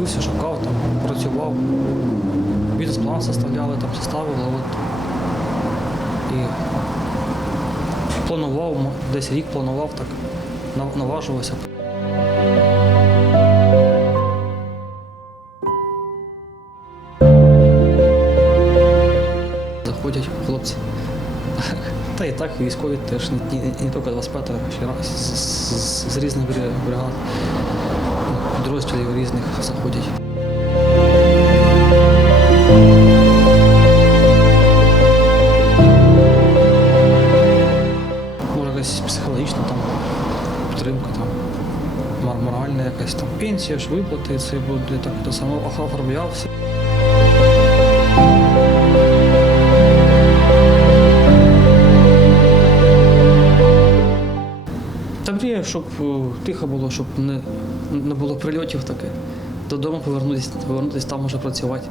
дивився, шукав, там, працював, бізнес-план составляли, там составили. От. І планував, десь рік планував, так наважувався. Заходять хлопці. Та і так військові теж не тільки 25-го, ще з різних бригад підрозділів різних заходять. Може якась психологічна там підтримка, там, моральна якась там пенсія ж виплати, це буде так до самого оформлявся. Та мрія, щоб е, тихо було, щоб не, не було прильотів таке. Додому повернутися, повернутися там може працювати.